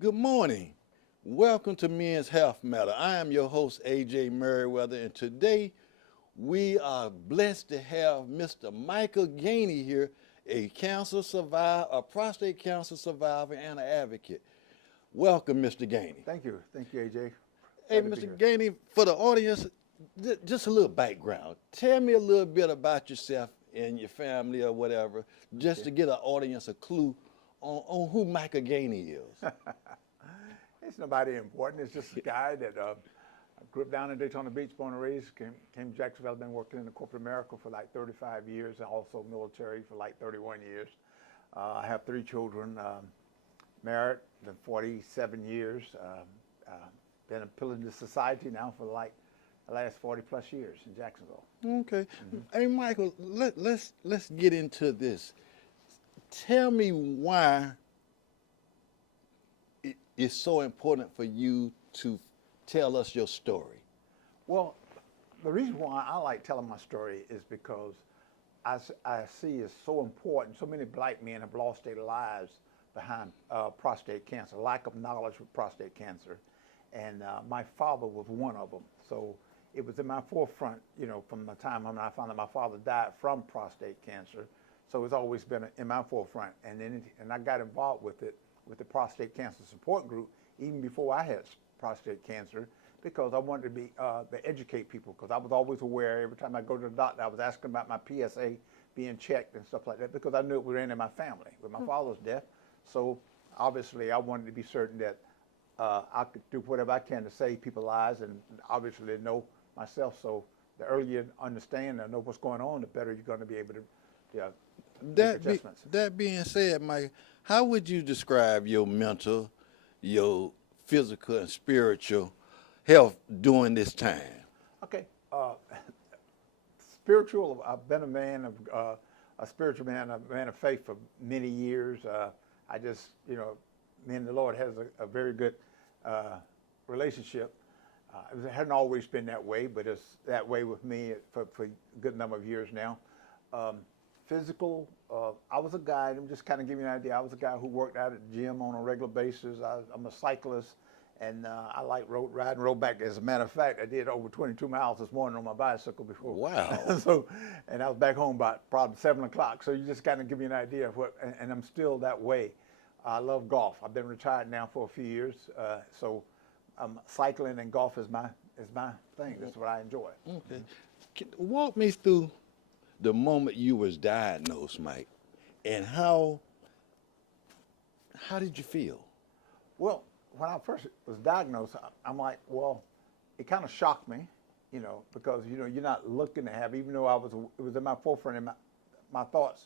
Good morning. Welcome to Men's Health Matter. I am your host, AJ Merriweather, and today we are blessed to have Mr. Michael Gainey here, a cancer survivor, a prostate cancer survivor, and an advocate. Welcome, Mr. Gainey. Thank you, AJ. Hey, Glad to be Mr. here. Gainey, for the audience, just a little background. Tell me a little bit about yourself and your family or whatever, just to get an audience a clue on who Michael Gainey is. It's nobody important. It's just a guy that I grew up down in Daytona Beach, born and raised, came to Jacksonville. I've been working in the corporate America for like 35 years, and also military for like 31 years. I have 3 children, married, been 47 years, been a pillar in the society now for like the last 40 plus years in Jacksonville. Okay. Hey, Michael, let's get into this. Tell me why it's so important for you to tell us your story. Well, the reason why I like telling my story is because I see it's so important. So many black men have lost their lives behind prostate cancer, lack of knowledge with prostate cancer. And my father was one of them. So it was in my forefront, you know, from the time when I found out my father died from prostate cancer. So it's always been in my forefront. And I got involved with it, with the prostate cancer support group, even before I had prostate cancer, because I wanted to to educate people, because I was always aware. Every time I go to the doctor, I was asking about my PSA being checked and stuff like that, because I knew it was in my family with my father's death. So obviously I wanted to be certain that I could do whatever I can to save people's lives, and obviously know myself. So the earlier you understand and know what's going on, the better you're going to be able to make adjustments. That being said, Mike, how would you describe your mental, your physical, and spiritual health during this time? Okay. Spiritual, I've been a man of, a spiritual man, a man of faith for many years. I just, you know, me and the Lord has a very good relationship. It hadn't always been that way, but it's that way with me for a good number of years now. Physical, I was a guy, I'm just kind of giving you an idea, I was a guy who worked out at the gym on a regular basis. I'm a cyclist, and I like riding road back. As a matter of fact, I did over 22 miles this morning on my bicycle before. Wow. So, and I was back home by probably 7 o'clock. So you just kind of give you an idea of what, and I'm still that way. I love golf. I've been retired now for a few years. So cycling and golf is my thing. That's what I enjoy. Okay. Walk me through the moment you was diagnosed, Mike, and how did you feel? Well, when I first was diagnosed, I'm like, well, it kind of shocked me, you know, because, you know, you're not looking to have, even though it was in my forefront in my thoughts,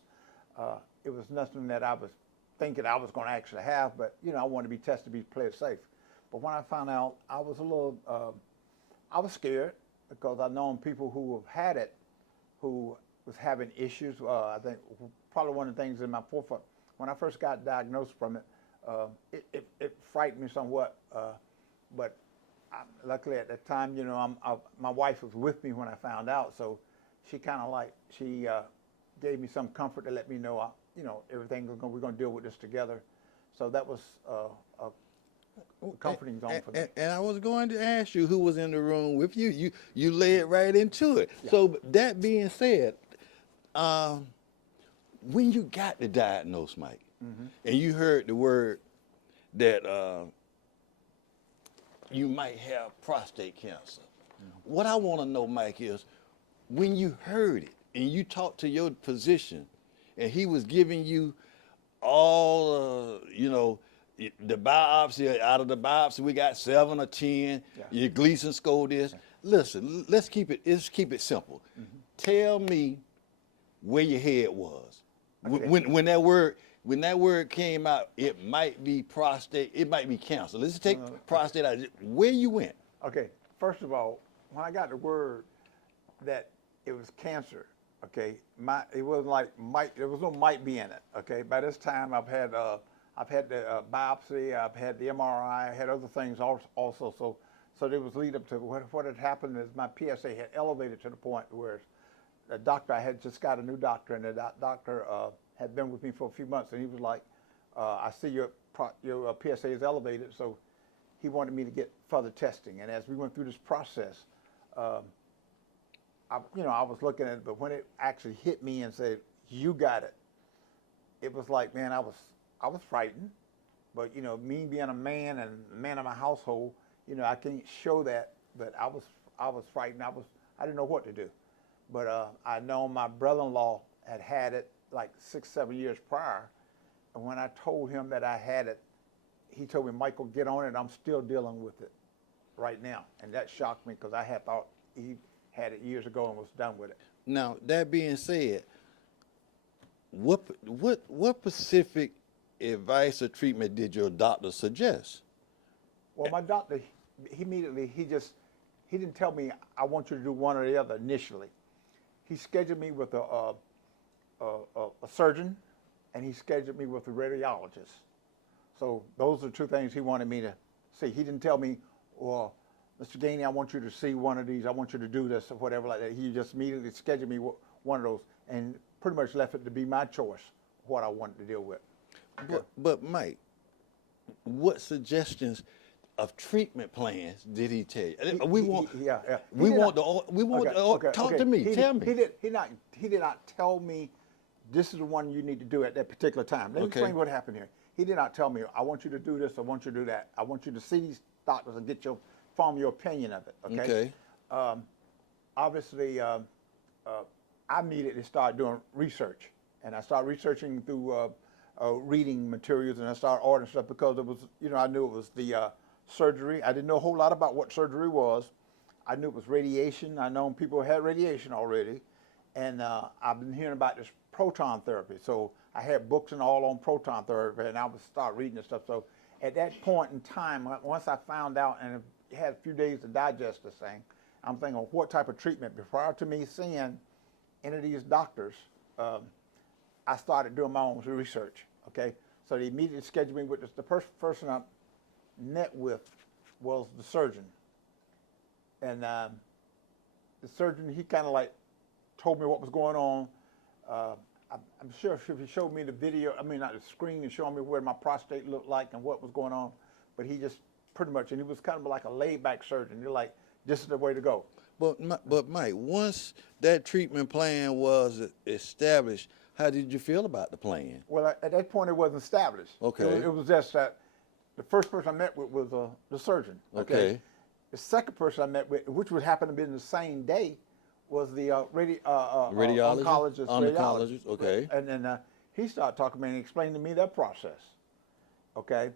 it was nothing that I was thinking I was going to actually have, but, you know, I wanted to be tested, be played safe. But when I found out, I was I was scared, because I known people who have had it, who was having issues. I think probably one of the things in my forefront, when I first got diagnosed from it, it frightened me somewhat. But luckily at that time, you know, my wife was with me when I found out, so she kind of like, she gave me some comfort to let me know, you know, everything, we're going to deal with this together. So that was a comforting zone for me. And I was going to ask you who was in the room with you. You led right into it. Yeah. So that being said, when you got the diagnosis, Mike, and you heard the word that you might have prostate cancer, what I want to know, Mike, is when you heard it and you talked to your physician and he was giving you all, you know, the biopsy, out of the biopsy, we got 7 or 10. Yeah. Your Gleason score this. Yeah. Listen, let's keep it simple. Tell me where your head was. Okay. When that word came out, it might be prostate, it might be cancer. Let's take prostate out. Where you went? Okay, first of all, when I got the word that it was cancer, okay, it wasn't like might. There was no might be in it. Okay, by this time I've had the biopsy, I've had the MRI, I had other things also. So there was lead up to what had happened is my PSA had elevated to the point where the doctor, I had just got a new doctor, and the doctor had been with me for a few months, and he was like, I see your PSA is elevated. So he wanted me to get further testing. And as we went through this process, I was looking at it, but when it actually hit me and said, "You got it," it was like, man, I was frightened. But me being a man and a man of my household, I can't show that. But I was frightened. I didn't know what to do. But I know my brother-in-law had it like 6-7 years prior, and when I told him that I had it, he told me, "Michael, get on it. I'm still dealing with it right now," and that shocked me because I had thought he had it years ago and was done with it. Now, that being said, what specific advice or treatment did your doctor suggest? Well, my doctor, he didn't tell me I want you to do one or the other initially. He scheduled me with a surgeon, and he scheduled me with a radiologist. So those are two things he wanted me to see. He didn't tell me, "Well, Mr. Gainey, I want you to see one of these. I want you to do this," or whatever like that. He just immediately scheduled me one of those and pretty much left it to be my choice what I wanted to deal with. But Mike, what suggestions of treatment plans did he tell you? Talk to me. Tell me. He did not tell me this is the one you need to do at that particular time. Let me explain what happened here. He did not tell me, "I want you to do this, I want you to do that. I want you to see these doctors and form your opinion of it." Okay. Obviously, I immediately started doing research, and I started researching through reading materials, and I started ordering stuff because it was, I knew it was the surgery. I didn't know a whole lot about what surgery was. I knew it was radiation. I know people had radiation already, and I've been hearing about this proton therapy. So I had books and all on proton therapy, and I would start reading this stuff. So at that point in time, once I found out and had a few days to digest this thing, I'm thinking, what type of treatment? Prior to me seeing any of these doctors, I started doing my own research. Okay, so they immediately scheduled me with this. The first person I met with was the surgeon, and the surgeon, he kind of like told me what was going on. I'm sure if he showed me the video, not the screen, and showing me where my prostate looked like and what was going on, but he just pretty much, and he was kind of like a laid-back surgeon. You're like, this is the way to go. But Mike, once that treatment plan was established, how did you feel about the plan? Well, at that point, it wasn't established. Okay. It was just that the first person I met with was the surgeon. Okay. The second person I met with, which would happen to be in the same day, was the radiologist. Oncologist. Okay. And then he started talking to me and explained to me that process. Okay.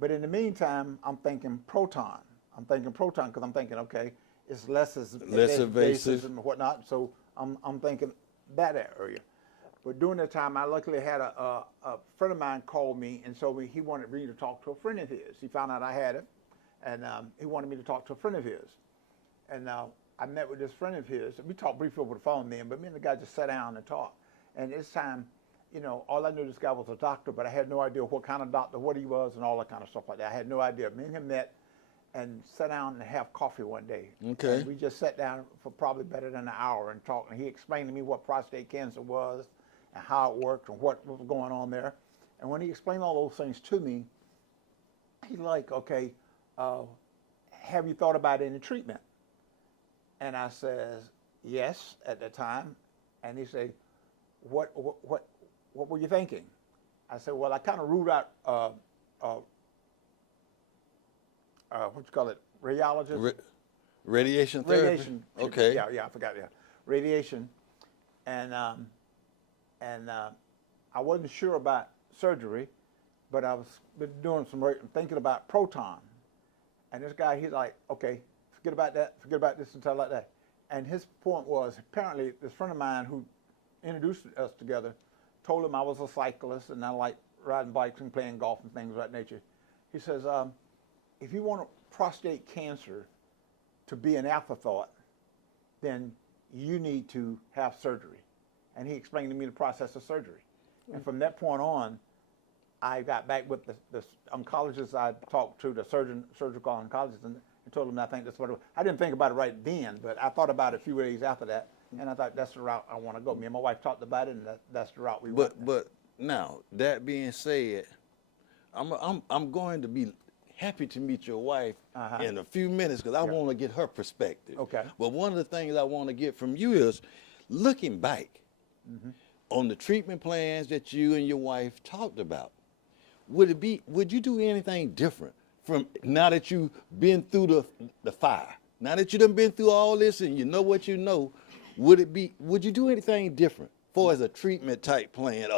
But in the meantime, I'm thinking proton. Because I'm thinking, okay, it's less invasive and whatnot. So I'm thinking that area. But during that time, I luckily had a friend of mine called me, and so he wanted me to talk to a friend of his. He found out I had it, and he wanted me to talk to a friend of his. And I met with this friend of his. We talked briefly over the phone then, but me and the guy just sat down and talked. And this time, all I knew this guy was a doctor, but I had no idea what kind of doctor, what he was, and all that kind of stuff like that. I had no idea. Me and him met and sat down and have coffee one day. Okay. And we just sat down for probably better than an hour and talked. And he explained to me what prostate cancer was and how it worked and what was going on there. And when he explained all those things to me, he's like, "Okay, have you thought about any treatment?" And I says, "Yes," at the time. And he said, what were you thinking?" I said, "Well, I kind of ruled out radiologist. Radiation therapy? Radiation. Okay. Yeah, I forgot, radiation. And I wasn't sure about surgery, but I was doing thinking about proton. And this guy, he's like, "Okay, forget about that, forget about this and stuff like that." And his point was, apparently, this friend of mine who introduced us together told him I was a cyclist and I like riding bikes and playing golf and things of that nature. He says, if you want prostate cancer to be an afterthought, then you need to have surgery. And he explained to me the process of surgery. And from that point on, I got back with the oncologist I talked to, the surgical oncologist, and told him I think that's what it was. I didn't think about it right then, but I thought about it a few days after that, and I thought that's the route I want to go. Me and my wife talked about it, and that's the route we went. But now, that being said, I'm going to be happy to meet your wife in a few minutes because I want to get her perspective. Okay. But one of the things I want to get from you is looking back on the treatment plans that you and your wife talked about. Would you do anything different from now that you've been through the fire? Now that you done been through all this and you know what you know, would you do anything different for as a treatment type plan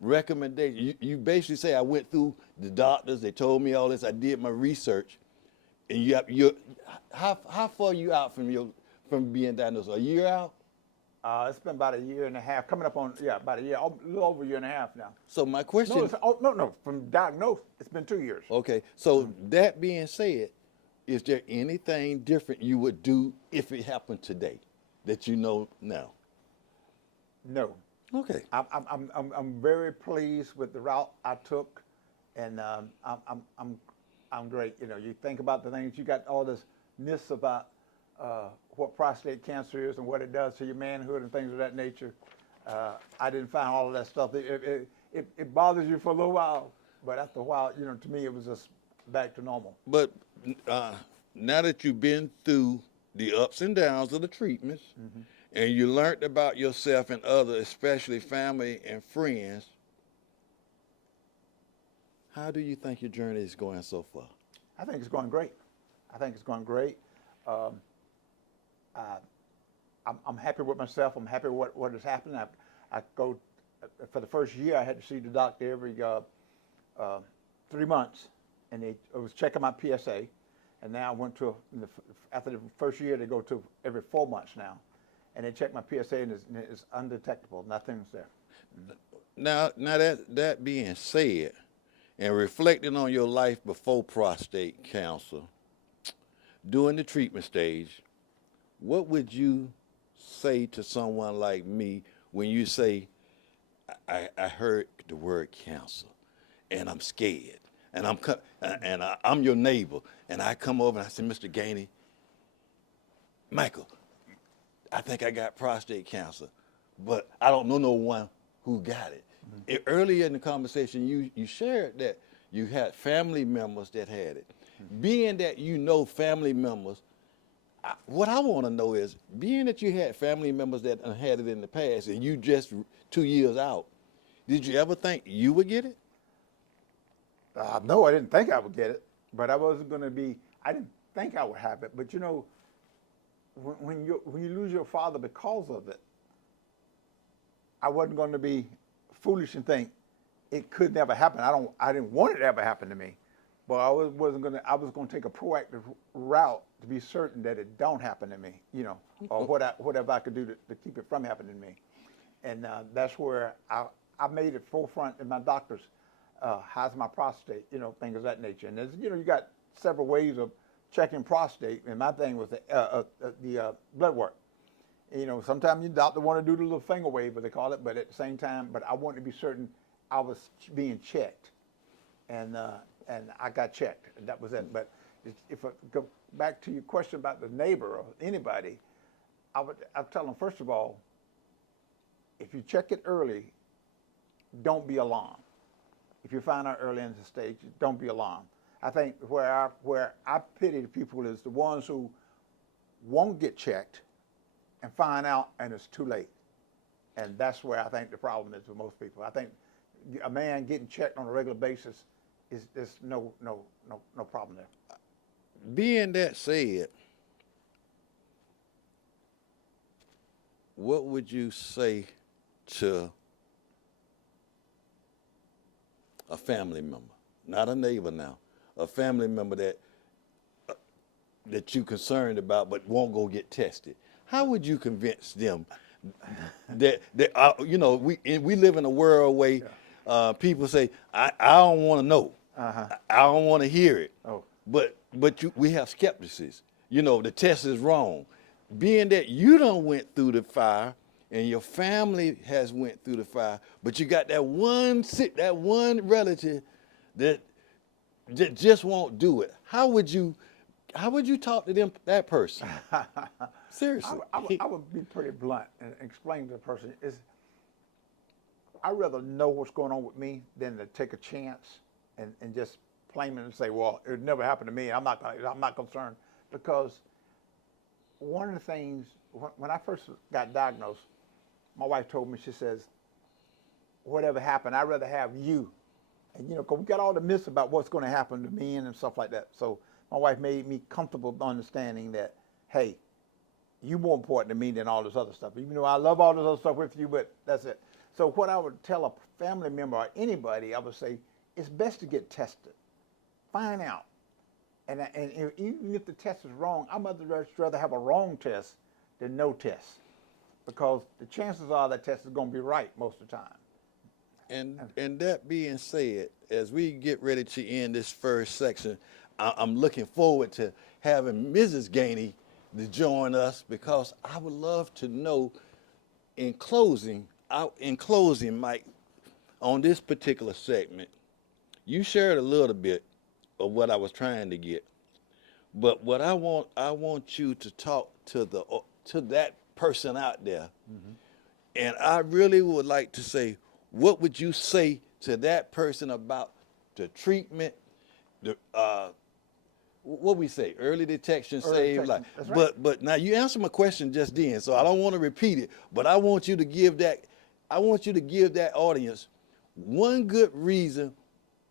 recommendation? You basically say, I went through the doctors, they told me all this, I did my research, and how far are you out from being diagnosed? A year out? It's been about a year and a half, coming up on, about a year, a little over a year and a half now. So my question... No, from diagnosed, it's been 2 years. Okay, so that being said, is there anything different you would do if it happened today that you know now? No. Okay. I'm very pleased with the route I took, and I'm great. You know, you think about the things, you got all this myths about what prostate cancer is and what it does to your manhood and things of that nature. I didn't find all of that stuff. It bothers you for a little while, but after a while, you know, to me, it was just back to normal. But now that you've been through the ups and downs of the treatments, and you learned about yourself and others, especially family and friends, how do you think your journey is going so far? I think it's going great. I think it's going great. I'm happy with myself. I'm happy with what has happened. I go, for the first year, I had to see the doctor every 3 months, and I was checking my PSA. And now I went to, after the first year, they go to every 4 months now. And they check my PSA, and it's undetectable. Nothing's there. Now that being said, and reflecting on your life before prostate cancer, during the treatment stage, what would you say to someone like me when you say, I heard the word cancer, and I'm scared, and I'm your neighbor, and I come over and I say, Mr. Gainey, Michael, I think I got prostate cancer, but I don't know no one who got it. Earlier in the conversation, you shared that you had family members that had it. Being that you know family members, what I want to know is, being that you had family members that had it in the past and you just 2 years out, did you ever think you would get it? No, I didn't think I would get it, but I didn't think I would have it. But you know, when you lose your father because of it, I wasn't going to be foolish and think it could never happen. I didn't want it to ever happen to me, but I was going to take a proactive route to be certain that it don't happen to me, you know, or whatever I could do to keep it from happening to me. And that's where I made it forefront in my doctors. How's my prostate, you know, things of that nature. And there's, you know, you got several ways of checking prostate, and my thing was the blood work. You know, sometimes your doctor want to do the little finger wave, what they call it, but at the same time, but I wanted to be certain I was being checked, and I got checked, and that was it. But if I go back to your question about the neighbor or anybody, I'd tell them, first of all, if you check it early, don't be alarmed. If you find out early in the stage, don't be alarmed. I think where I pity the people is the ones who won't get checked and find out and it's too late. And that's where I think the problem is with most people. I think a man getting checked on a regular basis there's no problem there. Being that said, what would you say to a family member, not a neighbor now, a family member that you're concerned about but won't go get tested? How would you convince them that you know, we live in a world where people say, I don't want to know, I don't want to hear it, but we have skepticism. You know, the test is wrong. Being that you don't went through the fire and your family has went through the fire, but you got that one relative that just won't do it. How would you talk to them, that person? Seriously. I would be pretty blunt and explain to the person, I'd rather know what's going on with me than to take a chance and just claim it and say, well, it never happened to me. I'm not concerned, because one of the things when I first got diagnosed, my wife told me, she says, whatever happened, I'd rather have you. And, you know, 'cause we got all the myths about what's going to happen to men and stuff like that. So my wife made me comfortable understanding that, hey, you more important to me than all this other stuff. Even though I love all this other stuff with you, but that's it. So what I would tell a family member or anybody, I would say, it's best to get tested. Find out. And even if the test is wrong, I'd much rather have a wrong test than no test, because the chances are that test is going to be right most of the time. And that being said, as we get ready to end this first section, I'm looking forward to having Mrs. Gainey to join us, because I would love to know, in closing, Mike, on this particular segment, you shared a little bit of what I was trying to get, but what I want you to talk to that person out there, and I really would like to say, what would you say to that person about the treatment, what we say, early detection saves life. Right. But now you answered my question just then, so I don't want to repeat it, but I want you to give that audience one good reason,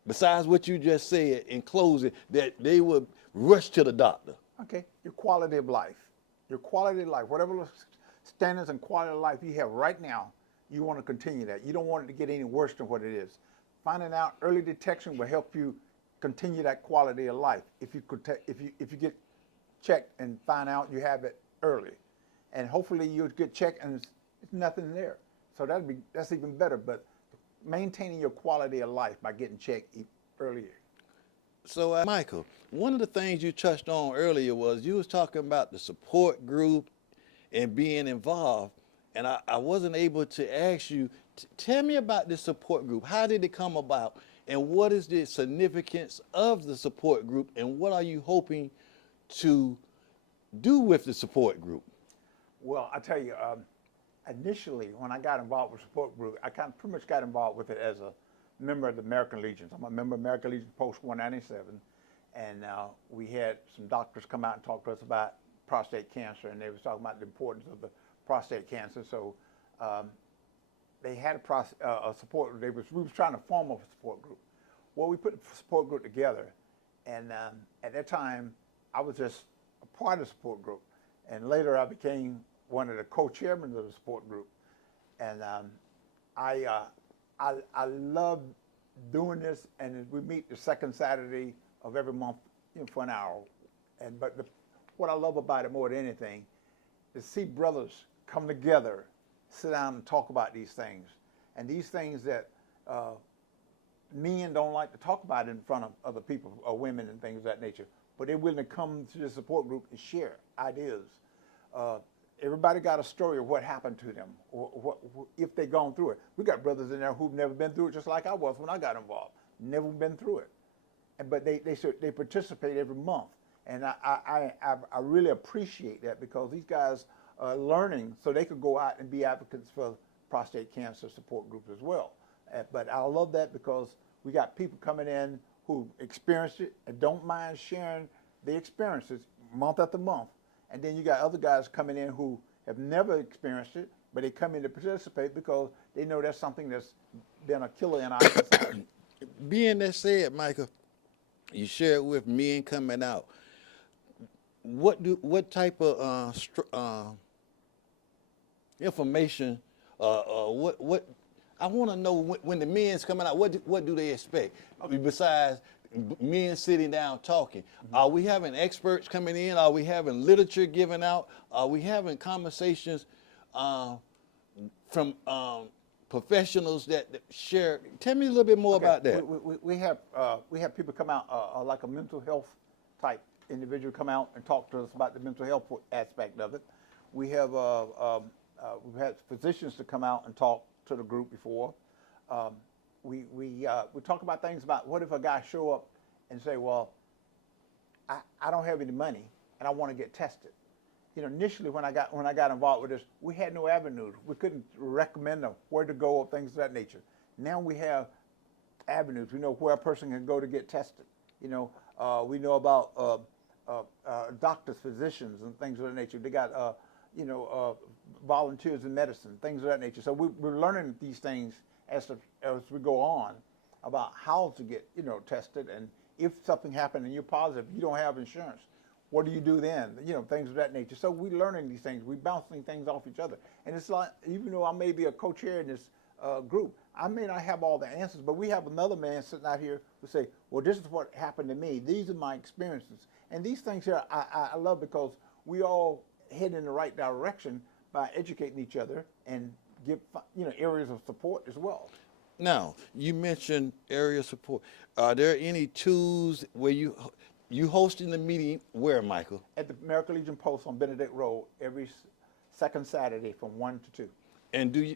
besides what you just said in closing, that they would rush to the doctor. Okay, your quality of life. Your quality of life, whatever standards and quality of life you have right now, you want to continue that. You don't want it to get any worse than what it is. Finding out early detection will help you continue that quality of life. If you get checked and find out you have it early, and hopefully you'll get checked and it's nothing there. So that's even better. But maintaining your quality of life by getting checked earlier. So, Michael, one of the things you touched on earlier was you was talking about the support group and being involved, and I wasn't able to ask you, tell me about this support group. How did it come about, and what is the significance of the support group, and what are you hoping to do with the support group? Well, I tell you, initially when I got involved with the support group, I pretty much got involved with it as a member of the American Legion. I'm a member of American Legion Post 197, and we had some doctors come out and talk to us about prostate cancer, and they was talking about the importance of the prostate cancer. So they had a support. We was trying to form a support group. Well, we put the support group together, and at that time, I was just a part of the support group, and later I became one of the co-chairmen of the support group, and I love doing this. And we meet the second Saturday of every month, for an hour. But what I love about it more than anything is see brothers come together, sit down and talk about these things. And these things that men don't like to talk about in front of other people or women and things of that nature. But they're willing to come to the support group and share ideas. Everybody got a story of what happened to them, or if they've gone through it. We got brothers in there who've never been through it, just like I was when I got involved. Never been through it. But they participate every month. And I really appreciate that, because these guys are learning so they could go out and be advocates for prostate cancer support groups as well. But I love that, because we got people coming in who experienced it and don't mind sharing their experiences month after month. And then you got other guys coming in who have never experienced it, but they come in to participate because they know that's something that's been a killer in our society. Being that said, Michael, you shared with men coming out. What type of information? What I want to know, when the men's coming out, what do they expect? Besides men sitting down talking, are we having experts coming in? Are we having literature given out? Are we having conversations from professionals that share? Tell me a little bit more about that. We have people come out, like a mental health type individual come out and talk to us about the mental health aspect of it. We have we've had physicians to come out and talk to the group before. We talk about things about, what if a guy show up and say, well, I don't have any money and I want to get tested. Initially when I got involved with this, we had no avenues. We couldn't recommend them where to go or things of that nature. Now we have avenues. We know where a person can go to get tested. You know, we know about doctors, physicians, and things of that nature. They got, volunteers in medicine, things of that nature. So we're learning these things as we go on about how to get, tested. And if something happened and you're positive, you don't have insurance, what do you do then? Things of that nature. So we're learning these things. We're bouncing things off each other. And it's like, even though I may be a co-chair in this group, I may not have all the answers, but we have another man sitting out here who say, well, this is what happened to me. These are my experiences. And these things here I love, because we all head in the right direction by educating each other and give areas of support as well. Now, you mentioned area support. Are there any tools where you hosting the meeting where, Michael? At the American Legion Post on Benedict Road every second Saturday from 1 to 2. And do you,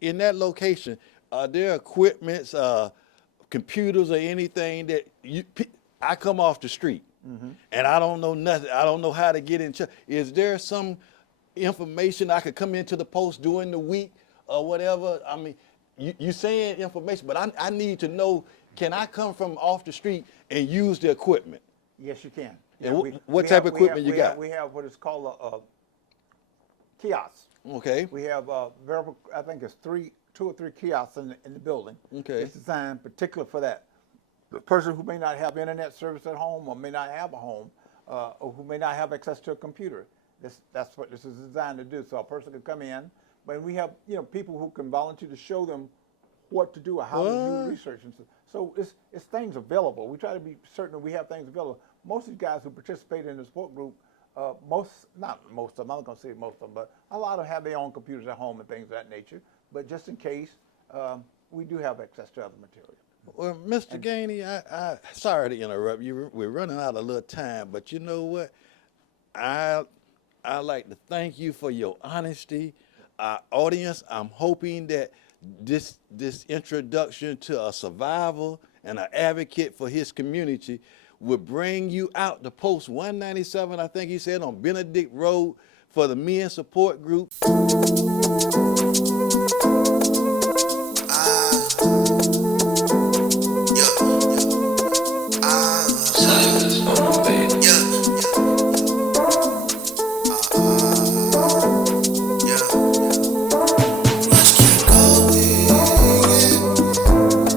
in that location, are there equipments, computers or anything that I come off the street and I don't know nothing. I don't know how to get in. Is there some information I could come into the post during the week or whatever? I mean, you saying information, but I need to know, can I come from off the street and use the equipment? Yes, you can. And what type of equipment you got? We have what is called a kiosk. Okay. We have I think it's 2 or 3 kiosks in the building. Okay. It's designed particular for that. The person who may not have internet service at home, or may not have a home, or who may not have access to a computer. That's what this is designed to do. So a person can come in, but we have people who can volunteer to show them what to do or how to do research and stuff. So it's things available. We try to be certain that we have things available. Most of these guys who participate in the support group, not most of them, I'm not going to say most of them, but a lot of them have their own computers at home and things of that nature. But just in case, we do have access to other material. Well, Mr. Gainey, I sorry to interrupt you. We're running out of little time, but you know what? I like to thank you for your honesty. Our audience, I'm hoping that this introduction to a survivor and an advocate for his community will bring you out to post 197, I think he said, on Benedict Road for the Men Support Group.